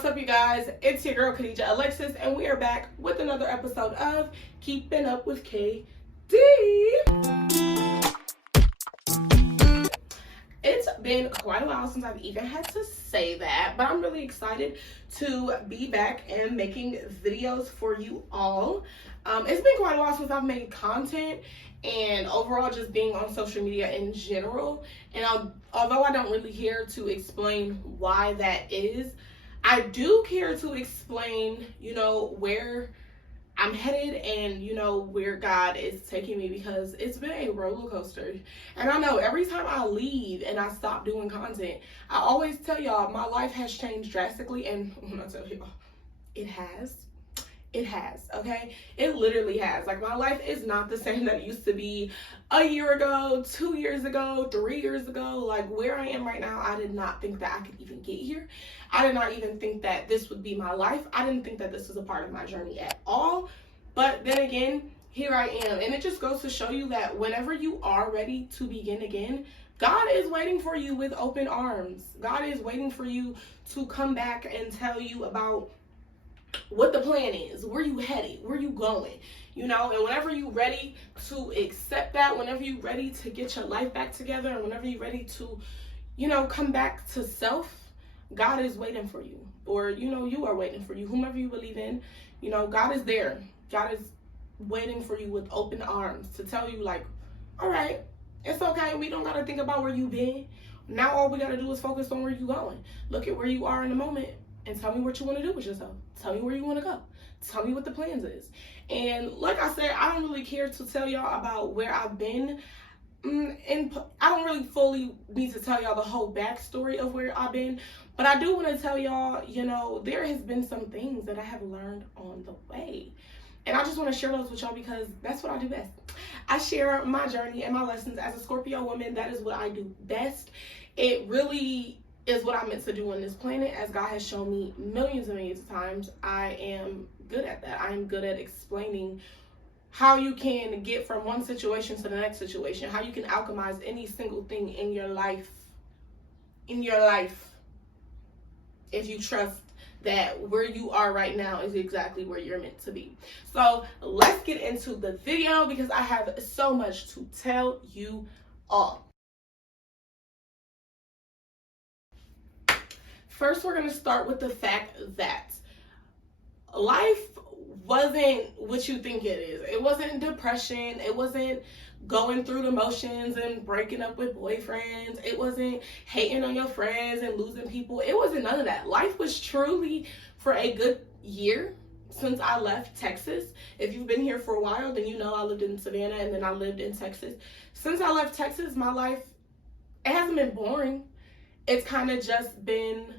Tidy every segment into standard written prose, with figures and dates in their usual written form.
What's up, you guys? It's your girl KadijaahAlexus, and we are back with another episode of Keeping Up with KD. It's been quite a while since I've even had to say that, but I'm really excited to be back and making videos for you all. It's been quite a while since I've made content and overall just being on social media in general. And although I don't really care to explain why that is, I do care to explain, where I'm headed and, where God is taking me, because it's been a roller coaster. And I know every time I leave and I stop doing content, I always tell y'all my life has changed drastically. And when I tell y'all, it has, okay? It literally has. Like, my life is not the same that it used to be a year ago, 2 years ago, 3 years ago. Like, where I am right now, I did not think that I could even get here. I did not even think that this would be my life. I didn't think that this was a part of my journey at all. But then again, here I am. And it just goes to show you that whenever you are ready to begin again, God is waiting for you with open arms. God is waiting for you to come back and tell you about what the plan is, where you headed, where you going, and whenever you ready to accept that, whenever you ready to get your life back together, and whenever you ready to, come back to self, God is waiting for you, or, you are waiting for you, whomever you believe in, God is there. God is waiting for you with open arms to tell you, like, all right, it's okay. We don't got to think about where you've been. Now all we got to do is focus on where you're going. Look at where you are in the moment and tell me what you want to do with yourself. Tell me where you want to go. Tell me what the plans is. And like I said, I don't really care to tell y'all about where I've been. And I don't really fully need to tell y'all the whole backstory of where I've been. But I do want to tell y'all, there has been some things that I have learned on the way. And I just want to share those with y'all because that's what I do best. I share my journey and my lessons as a Scorpio woman. That is what I do best. It really is what I'm meant to do on this planet, as God has shown me millions and millions of times. I am good at that. I am good at explaining how you can get from one situation to the next situation, how you can alchemize any single thing in your life, if you trust that where you are right now is exactly where you're meant to be. So let's get into the video because I have so much to tell you all. First, we're going to start with the fact that life wasn't what you think it is. It wasn't depression. It wasn't going through the motions and breaking up with boyfriends. It wasn't hating on your friends and losing people. It wasn't none of that. Life was truly, for a good year since I left Texas. If you've been here for a while, then you know I lived in Savannah and then I lived in Texas. Since I left Texas, my life, it hasn't been boring. It's kind of just been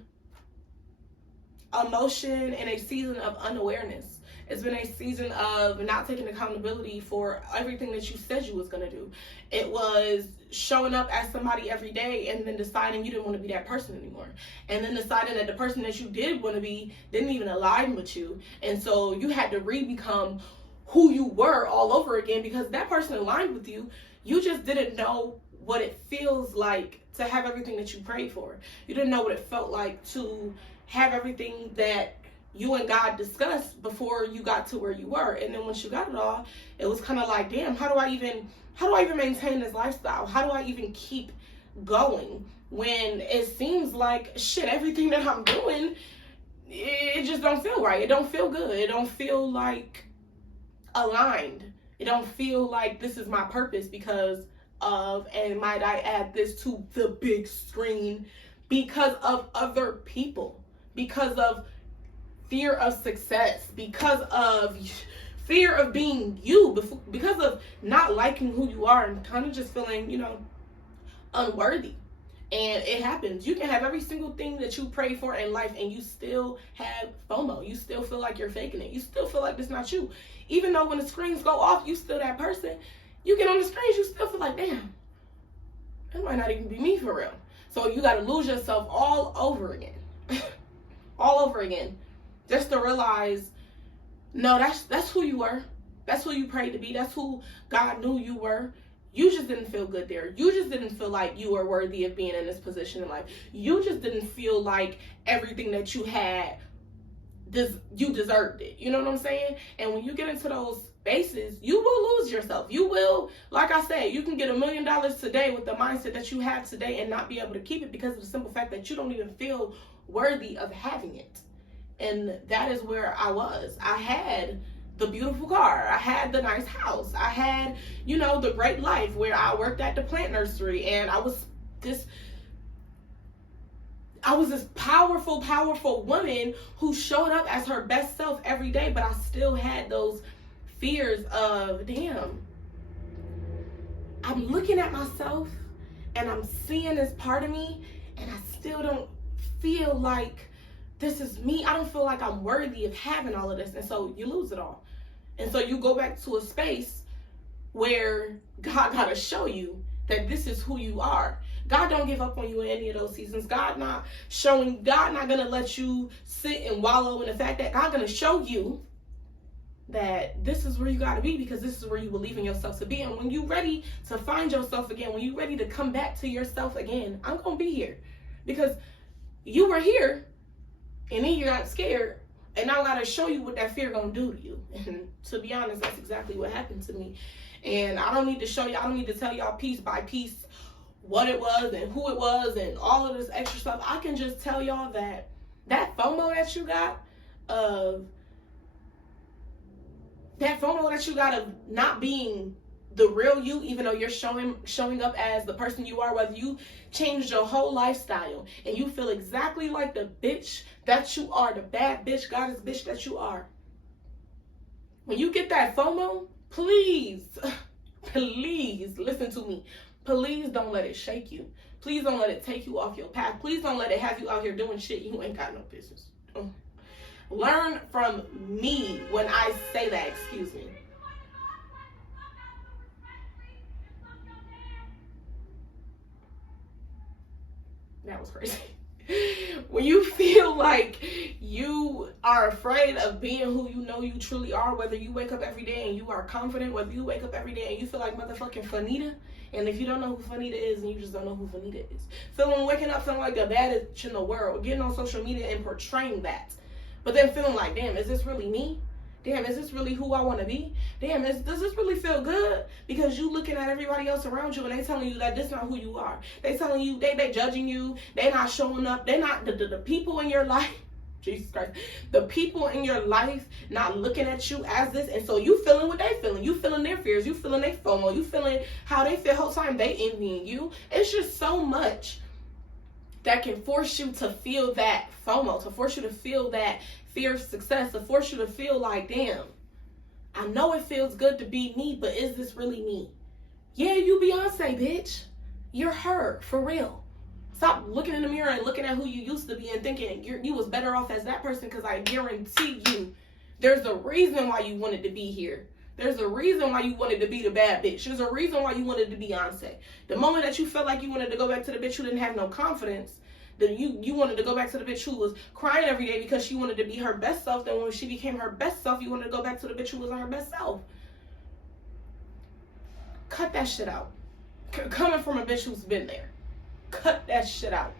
emotion and a season of unawareness. It's been a season of not taking accountability for everything that you said you was going to do. It was showing up as somebody every day and then deciding you didn't want to be that person anymore. And then deciding that the person that you did want to be didn't even align with you. And so you had to re-become who you were all over again because that person aligned with you. You just didn't know what it feels like to have everything that you prayed for. You didn't know what it felt like to have everything that you and God discussed before you got to where you were. And then once you got it all, it was kind of like, damn, how do I even maintain this lifestyle? How do I even keep going when it seems like shit, everything that I'm doing, it just don't feel right. It don't feel good. It don't feel like aligned. It don't feel like this is my purpose because of, and might I add this to the big screen, because of other people, because of fear of success, because of fear of being you, because of not liking who you are and kind of just feeling, unworthy. And it happens. You can have every single thing that you pray for in life and you still have FOMO. You still feel like you're faking it. You still feel like it's not you. Even though when the screens go off, you still that person. You get on the screens, you still feel like, damn, that might not even be me for real. So you got to lose yourself all over again. All over again. Just to realize, no, that's who you were. That's who you prayed to be. That's who God knew you were. You just didn't feel good there. You just didn't feel like you were worthy of being in this position in life. You just didn't feel like everything that you had you deserved it. You know what I'm saying? And when you get into those spaces, you will lose yourself. You will, like I said, you can get $1 million today with the mindset that you have today and not be able to keep it because of the simple fact that you don't even feel worthy of having it. And that is where I was. I had the beautiful car. I had the nice house. I had, you know, the great life where I worked at the plant nursery, and I was this powerful, powerful woman who showed up as her best self every day, but I still had those fears of, damn, I'm looking at myself and I'm seeing this part of me, and I still don't feel like this is me. I don't feel like I'm worthy of having all of this. And so you lose it all. And so you go back to a space where God got to show you that this is who you are. God don't give up on you in any of those seasons. God not going to let you sit and wallow in the fact that God going to show you that this is where you got to be, because this is where you believe in yourself to be. And when you're ready to find yourself again, when you're ready to come back to yourself again, I'm going to be here, because you were here and then you got scared, and now I got to show you what that fear going to do to you. And to be honest, that's exactly what happened to me. And I don't need to show you, I don't need to tell y'all piece by piece what it was and who it was and all of this extra stuff. I can just tell y'all that that FOMO that you got of not being the real you, even though you're showing up as the person you are, whether you changed your whole lifestyle and you feel exactly like the bitch that you are, the bad bitch, goddess bitch that you are. When you get that FOMO, please listen to me. Please don't let it shake you. Please don't let it take you off your path. Please don't let it have you out here doing shit you ain't got no business. Learn from me when I say that. Excuse me. That was crazy. When you feel like you are afraid of being who you know you truly are, whether you wake up every day and you are confident, whether you wake up every day and you feel like motherfucking Fanita, and if you don't know who Fanita is, and you just don't know who Fanita is, waking up feeling like the baddest bitch in the world, getting on social media and portraying that, but then feeling like, damn, is this really me? Damn, is this really who I want to be? Damn, does this really feel good? Because you looking at everybody else around you and they telling you that this not who you are. They telling you, they judging you. They not showing up. They not, the people in your life, Jesus Christ, the people in your life not looking at you as this. And so you feeling what they feeling. You feeling their fears. You feeling their FOMO. You feeling how they feel the whole time. They envying you. It's just so much that can force you to feel that FOMO, to force you to feel that fear of success, to force you to feel like, damn, I know it feels good to be me, but is this really me? Yeah, you Beyonce, bitch. You're her, for real. Stop looking in the mirror and looking at who you used to be and thinking you was better off as that person, because I guarantee you there's a reason why you wanted to be here. There's a reason why you wanted to be the bad bitch. There's a reason why you wanted to be Beyonce. The moment that you felt like you wanted to go back to the bitch who didn't have no confidence, then you wanted to go back to the bitch who was crying every day because she wanted to be her best self. Then when she became her best self, you wanted to go back to the bitch who wasn't her best self. Cut that shit out. Coming from a bitch who's been there. Cut that shit out.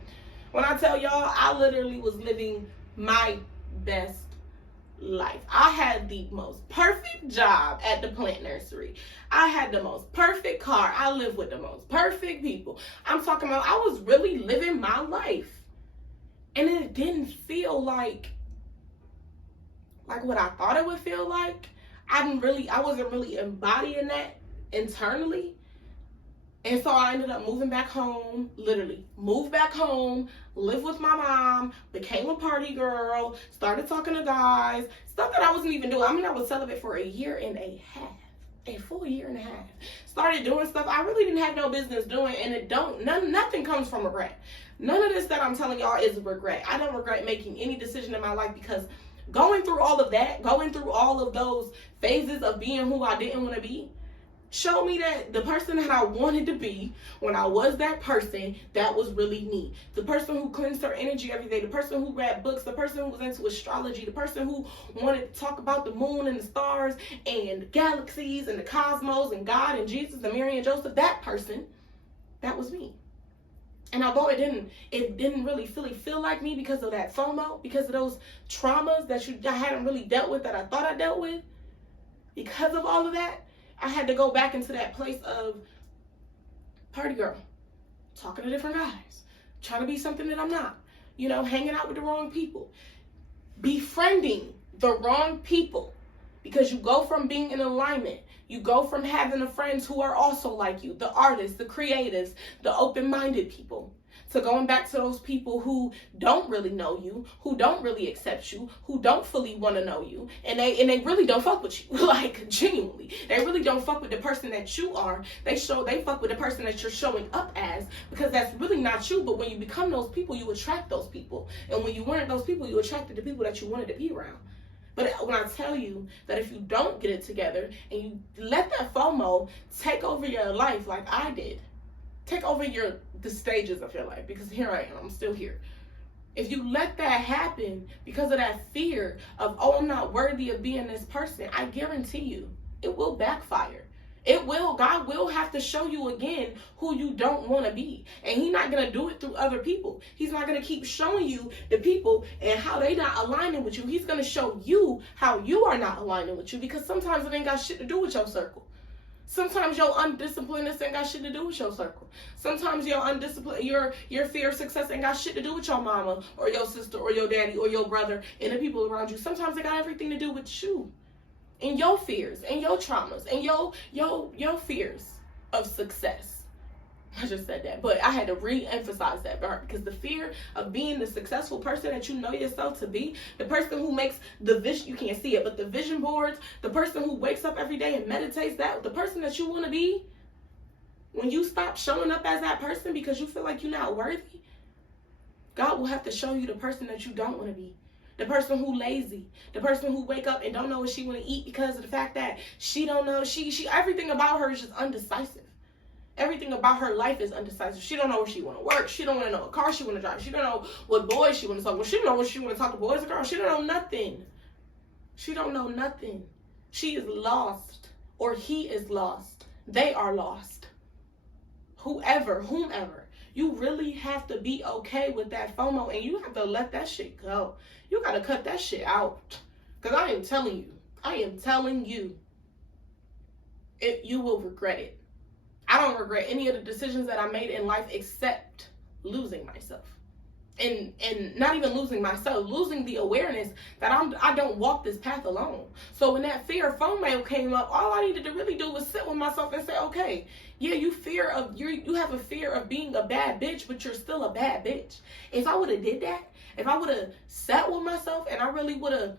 When I tell y'all, I literally was living my best life. I had the most perfect job at the plant nursery. I had the most perfect car. I lived with the most perfect people. I'm talking about, I was really living my life. And it didn't feel like what I thought it would feel like. I wasn't really embodying that internally. And so I ended up moving back home, literally moved back home, lived with my mom, became a party girl, started talking to guys, stuff that I wasn't even doing. I mean, I was celibate for a year and a half, a full year and a half. Started doing stuff I really didn't have no business doing, and nothing comes from regret. None of this that I'm telling y'all is regret. I don't regret making any decision in my life, because going through all of that, going through all of those phases of being who I didn't want to be, showed me that the person that I wanted to be when I was that person, that was really me. The person who cleansed her energy every day, the person who read books, the person who was into astrology, the person who wanted to talk about the moon and the stars and galaxies and the cosmos and God and Jesus and Mary and Joseph, that person, that was me. And although it didn't really feel like me because of that FOMO, because of those traumas that I hadn't really dealt with that I thought I dealt with, because of all of that, I had to go back into that place of party girl, talking to different guys, trying to be something that I'm not, hanging out with the wrong people, befriending the wrong people, because you go from being in alignment. You go from having the friends who are also like you, the artists, the creatives, the open-minded people, to going back to those people who don't really know you, who don't really accept you, who don't fully want to know you, and they really don't fuck with you. Like, genuinely. They really don't fuck with the person that you are. They fuck with the person that you're showing up as, because that's really not you. But when you become those people, you attract those people. And when you weren't those people, you attracted the people that you wanted to be around. But when I tell you that if you don't get it together and you let that FOMO take over your life like I did, take over the stages of your life, because here I am, I'm still here. If you let that happen because of that fear of, oh, I'm not worthy of being this person, I guarantee you, it will backfire. God will have to show you again who you don't want to be. And he's not going to do it through other people. He's not going to keep showing you the people and how they not aligning with you. He's going to show you how you are not aligning with you, because sometimes it ain't got shit to do with your circle. Sometimes your undisciplinedness ain't got shit to do with your circle. Sometimes your fear of success ain't got shit to do with your mama or your sister or your daddy or your brother and the people around you. Sometimes it got everything to do with you. And your fears, and your traumas, and your fears of success. I just said that, but I had to re-emphasize that part, because the fear of being the successful person that you know yourself to be, the person who makes the vision, you can't see it, but the vision boards, the person who wakes up every day and meditates, the person that you want to be, when you stop showing up as that person because you feel like you're not worthy, God will have to show you the person that you don't want to be. The person who lazy, the person who wake up and don't know what she want to eat because of the fact that she don't know, she everything about her is just undecisive. Everything about her life is undecisive. She don't know where she want to work. She don't want to know what car she want to drive. She don't know what boys she want to talk with. She don't know what she want to talk to boys or girls. She don't know nothing. She don't know nothing. She is lost, or he is lost. They are lost. Whomever. You really have to be okay with that FOMO, and you have to let that shit go. You got to cut that shit out. Because I am telling you, you will regret it. I don't regret any of the decisions that I made in life except losing myself. And not even losing myself, losing the awareness that I don't walk this path alone. So when that fear of FOMO came up, all I needed to really do was sit with myself and say, okay, yeah, you have a fear of being a bad bitch, but you're still a bad bitch. If I would have did that, if I would have sat with myself and I really would have,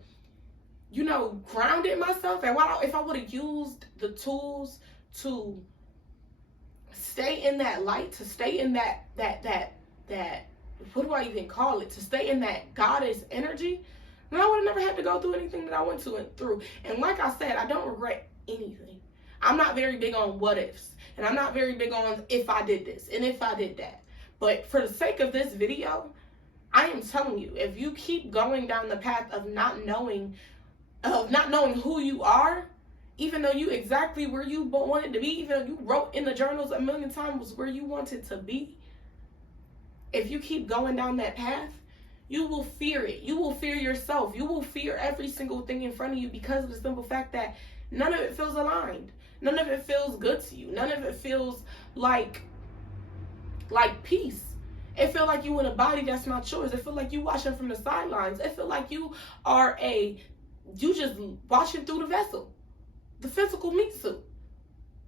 grounded myself, and if I would have used the tools to stay in that light, to stay in that what do I even call it? To stay in that goddess energy, then I would have never had to go through anything that I went through. And like I said, I don't regret anything. I'm not very big on what ifs. And I'm not very big on if I did this and if I did that. But for the sake of this video, I am telling you, if you keep going down the path of not knowing who you are, even though you exactly where you wanted to be, even though you wrote in the journals a million times where you wanted to be, if you keep going down that path, you will fear it. You will fear yourself. You will fear every single thing in front of you, because of the simple fact that none of it feels aligned. None of it feels good to you. None of it feels like peace. It feels like you in a body that's not yours. It feels like you watching from the sidelines. It feels like you just watching through the vessel, the physical meat suit.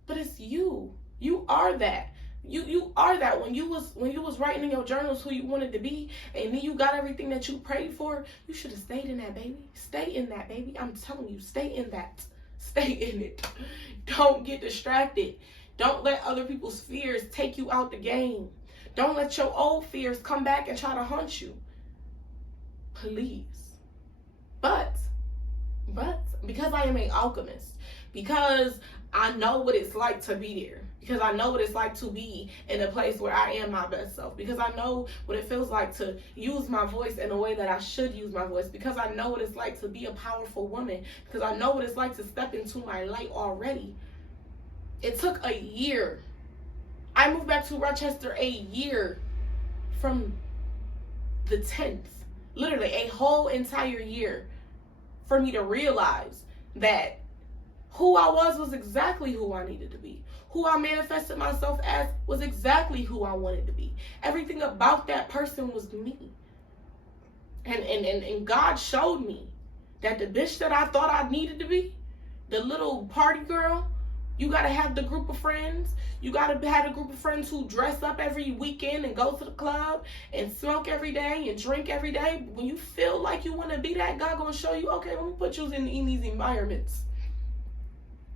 But it's you. You are that. You are that. When you was writing in your journals who you wanted to be, and then you got everything that you prayed for, you should have stayed in that, baby. Stay in that, baby. I'm telling you, stay in that. Stay in it. Don't get distracted. Don't let other people's fears take you out the game. Don't let your old fears come back and try to haunt you. Please. But because I am an alchemist, because I know what it's like to be there, because I know what it's like to be in a place where I am my best self, because I know what it feels like to use my voice in a way that I should use my voice, because I know what it's like to be a powerful woman, because I know what it's like to step into my light already. It took a year. I moved back to Rochester a year from the 10th, literally a whole entire year, for me to realize that who I was exactly who I needed to be. Who I manifested myself as was exactly who I wanted to be. Everything about that person was me. And God showed me that the bitch that I thought I needed to be, the little party girl, you gotta have the group of friends. You gotta have a group of friends who dress up every weekend and go to the club and smoke every day and drink every day. When you feel like you wanna be that, God gonna show you, okay, let me put you in these environments.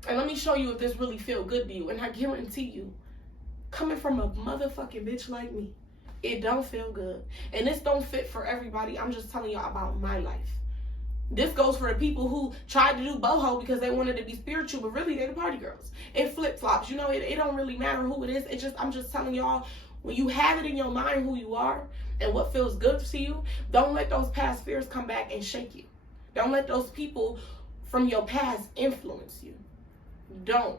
And let me show you if this really feel good to you. And I guarantee you, coming from a motherfucking bitch like me, it don't feel good. And this don't fit for everybody. I'm just telling y'all about my life. This goes for the people who tried to do boho because they wanted to be spiritual, but really they're the party girls. It flip-flops. You know, it don't really matter who it is. I'm just telling y'all, when you have it in your mind who you are and what feels good to you, don't let those past fears come back and shake you. Don't let those people from your past influence you. Don't.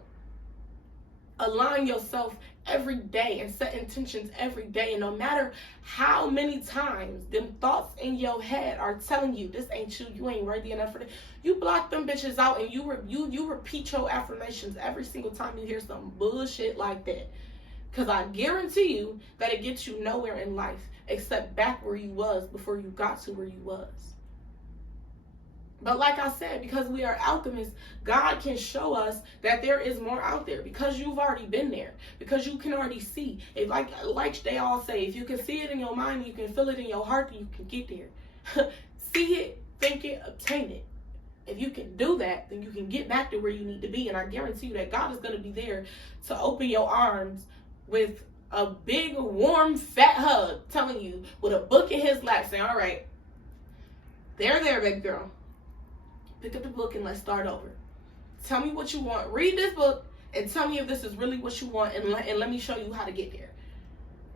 Align yourself every day and set intentions every day. And no matter how many times them thoughts in your head are telling you this ain't you ain't worthy enough for this, you block them bitches out and you repeat your affirmations every single time you hear some bullshit like that. Because I guarantee you that it gets you nowhere in life except back where you was before you got to where you was. But like I said, because we are alchemists, God can show us that there is more out there because you've already been there, because you can already see. If like they all say, if you can see it in your mind, you can feel it in your heart, you can get there. See it, think it, obtain it. If you can do that, then you can get back to where you need to be. And I guarantee you that God is going to be there to open your arms with a big, warm, fat hug, telling you with a book in his lap, saying, all right, there, baby girl. Pick up the book and let's start over. Tell me what you want. Read this book and tell me if this is really what you want, and let me show you how to get there.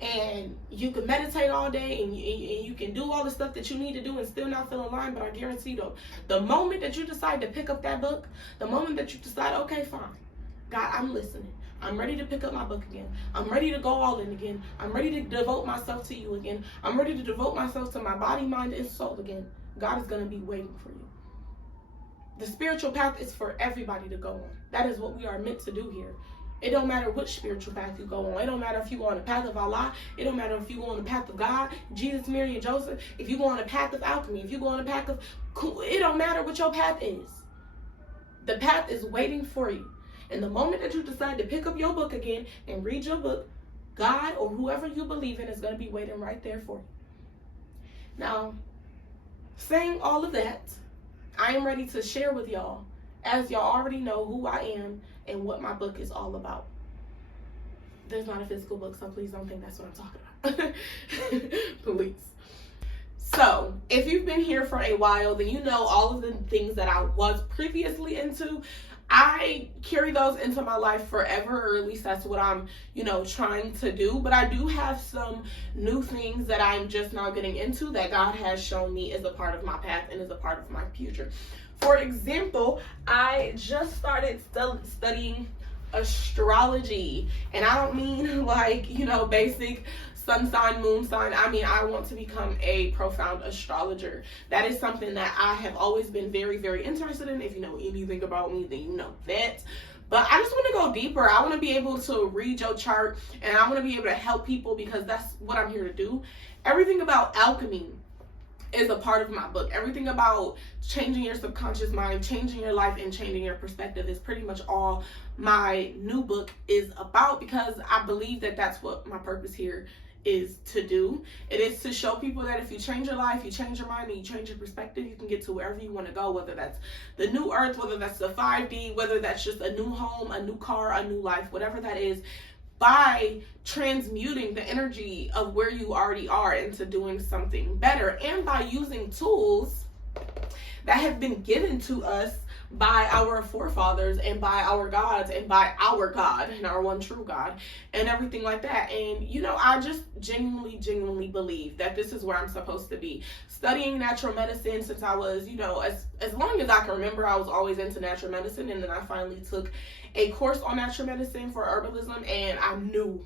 And you can meditate all day and you can do all the stuff that you need to do and still not feel aligned, but I guarantee you, though, the moment that you decide to pick up that book, the moment that you decide, okay, fine, God, I'm listening. I'm ready to pick up my book again. I'm ready to go all in again. I'm ready to devote myself to you again. I'm ready to devote myself to my body, mind, and soul again. God is going to be waiting for you. The spiritual path is for everybody to go on. That is what we are meant to do here. It don't matter which spiritual path you go on. It don't matter if you go on the path of Allah. It don't matter if you go on the path of God, Jesus, Mary, and Joseph. If you go on the path of alchemy. If you go on the path of... It don't matter what your path is. The path is waiting for you. And the moment that you decide to pick up your book again and read your book, God or whoever you believe in is going to be waiting right there for you. Now, saying all of that, I am ready to share with y'all, as y'all already know, who I am and what my book is all about. There's not a physical book, so please don't think that's what I'm talking about. Please. So, if you've been here for a while, then you know all of the things that I was previously into. I carry those into my life forever, or at least that's what I'm, trying to do. But I do have some new things that I'm just now getting into that God has shown me is a part of my path and is a part of my future. For example, I just started studying astrology. And I don't mean like, basic sun sign, moon sign. I mean, I want to become a profound astrologer. That is something that I have always been very, very interested in. If you know anything about me, then you know that. But I just want to go deeper. I want to be able to read your chart, and I want to be able to help people because that's what I'm here to do. Everything about alchemy is a part of my book. Everything about changing your subconscious mind, changing your life, and changing your perspective is pretty much all my new book is about, because I believe that that's what my purpose here is to do. It is to show people that if you change your life, you change your mind, and you change your perspective, you can get to wherever you want to go, whether that's the new earth, whether that's the 5D, whether that's just a new home, a new car, a new life, whatever that is, by transmuting the energy of where you already are into doing something better, and by using tools that have been given to us by our forefathers and by our gods and by our God and our one true God and everything like that. And I just genuinely believe that this is where I'm supposed to be. Studying natural medicine since I was, as long as I can remember, I was always into natural medicine. And then I finally took a course on natural medicine for herbalism, and I knew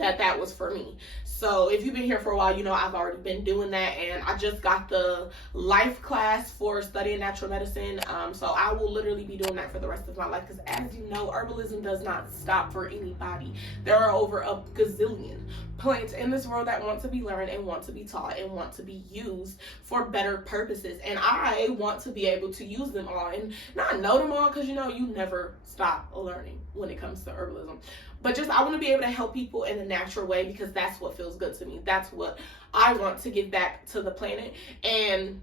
that was for me. So if you've been here for a while, you know I've already been doing that, and I just got the life class for studying natural medicine. So I will literally be doing that for the rest of my life, because as you know, herbalism does not stop for anybody. There are over a gazillion plants in this world that want to be learned and want to be taught and want to be used for better purposes, and I want to be able to use them all and not know them all, because you know you never stop learning when it comes to herbalism. But just I want to be able to help people in a natural way, because that's what feels good to me. That's what I want to give back to the planet. And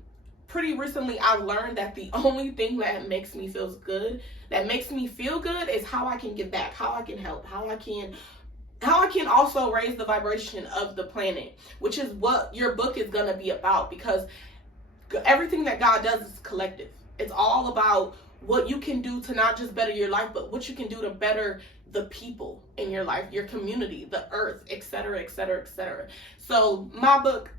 pretty recently I've learned that the only thing that makes me feel good is how I can give back, how I can help, how I can also raise the vibration of the planet, which is what your book is going to be about, because everything that God does is collective. It's all about what you can do to not just better your life, but what you can do to better the people in your life, your community, the earth, etc., etc., etc. So my book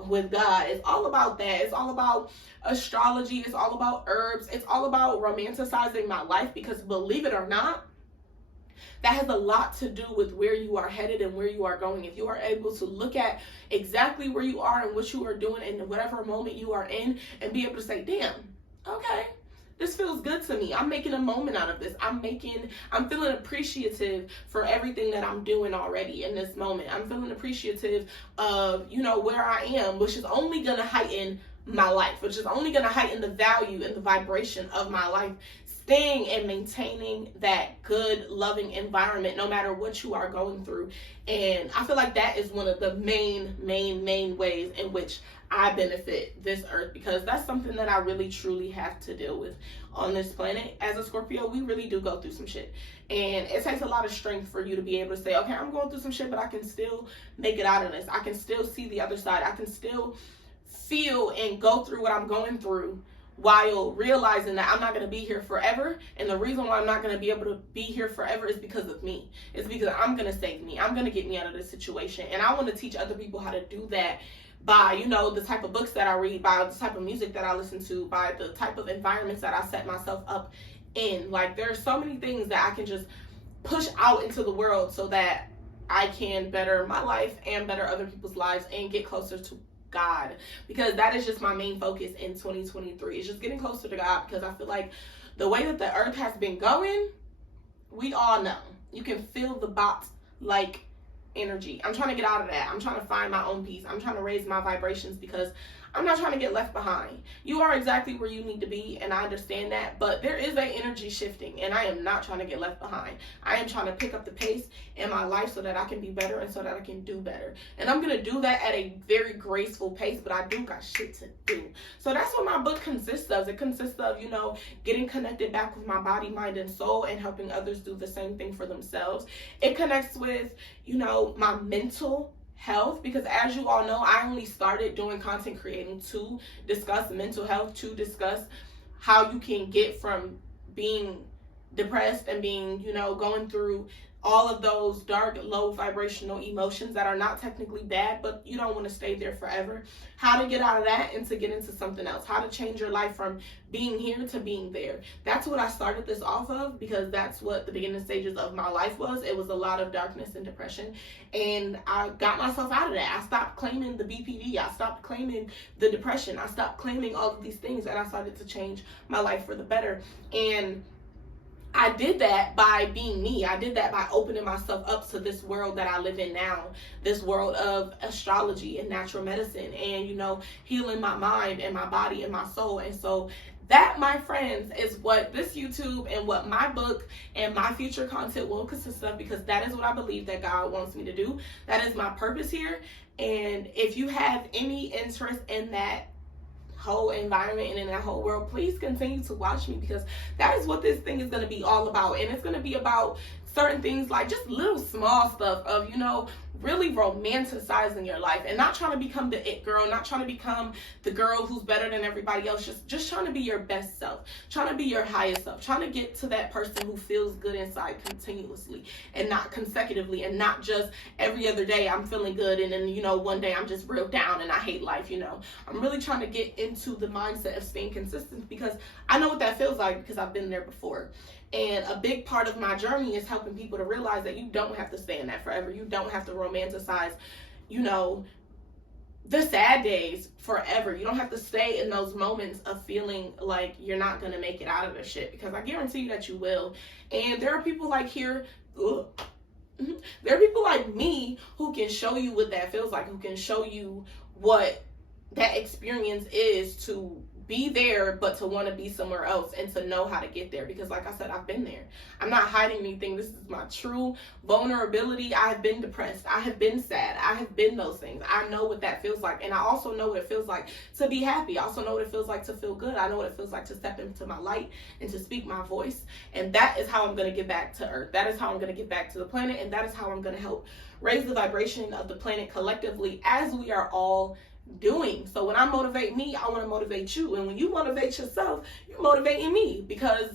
with God is all about that. It's all about astrology. It's all about herbs. It's all about romanticizing my life, because believe it or not, that has a lot to do with where you are headed and where you are going. If you are able to look at exactly where you are and what you are doing in whatever moment you are in, and be able to say, damn, okay, this feels good to me. I'm making a moment out of this. I'm feeling appreciative for everything that I'm doing already in this moment. I'm feeling appreciative of, you know, where I am, which is only going to heighten my life, which is only going to heighten the value and the vibration of my life. Staying and maintaining that good, loving environment, no matter what you are going through. And I feel like that is one of the main ways in which I benefit this earth, because that's something that I really truly have to deal with on this planet. As a Scorpio, we really do go through some shit, and it takes a lot of strength for you to be able to say, okay, I'm going through some shit, but I can still make it out of this. I can still see the other side. I can still feel and go through what I'm going through, while realizing that I'm not going to be here forever. And the reason why I'm not going to be able to be here forever is because of me. It's because I'm going to save me. I'm going to get me out of this situation. And I want to teach other people how to do that by, you know, the type of books that I read, by the type of music that I listen to, by the type of environments that I set myself up in. Like, there are so many things that I can just push out into the world so that I can better my life and better other people's lives and get closer to God, because that is just my main focus in 2023. It's just getting closer to God, because I feel like the way that the earth has been going, we all know, you can feel the bot like energy. I'm trying to get out of that. I'm trying to find my own peace. I'm trying to raise my vibrations, because I'm not trying to get left behind. You are exactly where you need to be, and I understand that, but there is that energy shifting, and I am not trying to get left behind. I am trying to pick up the pace in my life so that I can be better and so that I can do better. And I'm going to do that at a very graceful pace, but I do got shit to do. So that's what my book consists of. It consists of, you know, getting connected back with my body, mind, and soul, and helping others do the same thing for themselves. It connects with, you know, my mental health, because as you all know, I only started doing content creating to discuss mental health, to discuss how you can get from being depressed and being, you know, going through all of those dark, low vibrational emotions that are not technically bad, but you don't want to stay there forever. How to get out of that and to get into something else. How to change your life from being here to being there. That's what I started this off of, because that's what the beginning stages of my life was. It was a lot of darkness and depression, and I got myself out of that. I stopped claiming the BPD. I stopped claiming the depression. I stopped claiming all of these things, and I started to change my life for the better. And I did that by being me. I did that by opening myself up to this world that I live in now, this world of astrology and natural medicine, and, you know, healing my mind and my body and my soul. And so that, my friends, is what this YouTube and what my book and my future content will consist of, because that is what I believe that God wants me to do. That is my purpose here. And if you have any interest in that whole environment and in that whole world, please continue to watch me, because that is what this thing is going to be all about. And it's going to be about certain things, like just little small stuff of, you know, really romanticizing your life and not trying to become the it girl, not trying to become the girl who's better than everybody else, just trying to be your best self, trying to be your highest self, trying to get to that person who feels good inside continuously and not consecutively, and not just every other day I'm feeling good and then, you know, one day I'm just real down and I hate life, you know. I'm really trying to get into the mindset of staying consistent because I know what that feels like because I've been there before. And a big part of my journey is helping people to realize that you don't have to stay in that forever. You don't have to romanticize, you know, the sad days forever. You don't have to stay in those moments of feeling like you're not going to make it out of this shit, because I guarantee you that you will. And there are people like here, there are people like me who can show you what that feels like, who can show you what that experience is to be there, but to want to be somewhere else and to know how to get there. Because like I said, I've been there. I'm not hiding anything. This is my true vulnerability. I have been depressed. I have been sad. I have been those things. I know what that feels like. And I also know what it feels like to be happy. I also know what it feels like to feel good. I know what it feels like to step into my light and to speak my voice. And that is how I'm going to get back to Earth. That is how I'm going to get back to the planet. And that is how I'm going to help raise the vibration of the planet collectively, as we are all doing. So when I motivate me, I want to motivate you. And when you motivate yourself, you're motivating me, because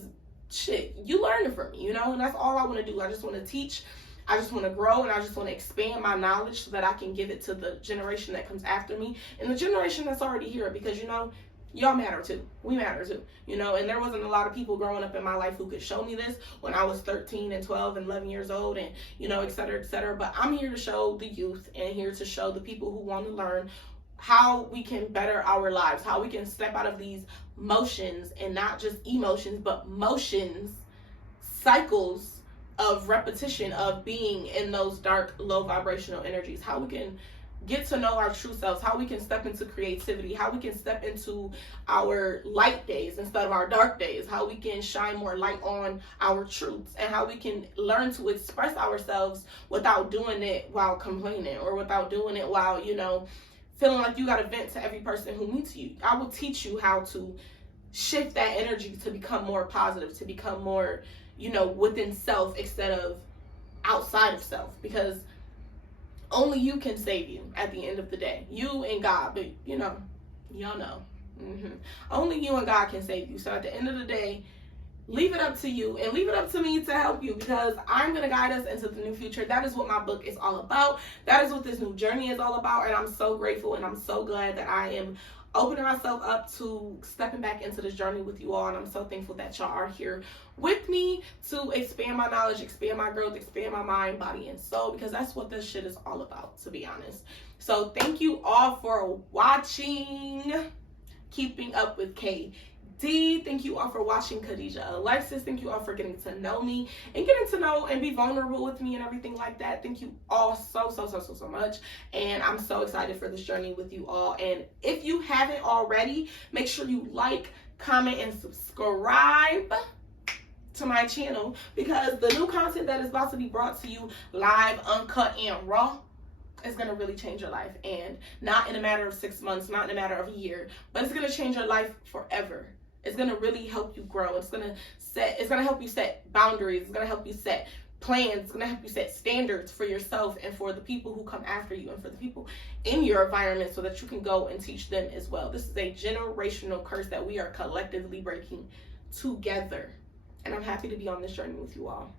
shit, you learning from me, you know. And that's all I want to do. I just want to teach, I just want to grow, and I just want to expand my knowledge so that I can give it to the generation that comes after me and the generation that's already here. Because, you know, y'all matter too. We matter too, you know. And there wasn't a lot of people growing up in my life who could show me this when I was 13 and 12 and 11 years old, and, you know, et cetera, et cetera. But I'm here to show the youth and here to show the people who want to learn how we can better our lives, how we can step out of these motions, and not just emotions, but motions, cycles of repetition of being in those dark, low vibrational energies, how we can get to know our true selves, how we can step into creativity, how we can step into our light days instead of our dark days, how we can shine more light on our truths, and how we can learn to express ourselves without doing it while complaining, or without doing it while, you know, feeling like you got to vent to every person who meets you. I will teach you how to shift that energy to become more positive, to become more, you know, within self instead of outside of self, because only you can save you at the end of the day. You and God, but, you know, y'all know. Only you and God can save you. So at the end of the day, leave it up to you, and leave it up to me to help you, because I'm going to guide us into the new future. That is what my book is all about. That is what this new journey is all about. And I'm so grateful, and I'm so glad that I am opening myself up to stepping back into this journey with you all. And I'm so thankful that y'all are here with me to expand my knowledge, expand my growth, expand my mind, body, and soul, because that's what this shit is all about, to be honest. So thank you all for watching Keeping Up with KD. Thank you all for watching KadijaahAlexus. Thank you all for getting to know me and getting to know and be vulnerable with me and everything like that. Thank you all so much. And I'm so excited for this journey with you all. And if you haven't already, make sure you like, comment, and subscribe to my channel, because the new content that is about to be brought to you live, uncut, and raw is going to really change your life. And not in a matter of 6 months, not in a matter of a year, but it's going to change your life forever. It's going to really help you grow. It's going to help you set boundaries. It's going to help you set plans. It's going to help you set standards for yourself and for the people who come after you and for the people in your environment, so that you can go and teach them as well. This is a generational curse that we are collectively breaking together. And I'm happy to be on this journey with you all.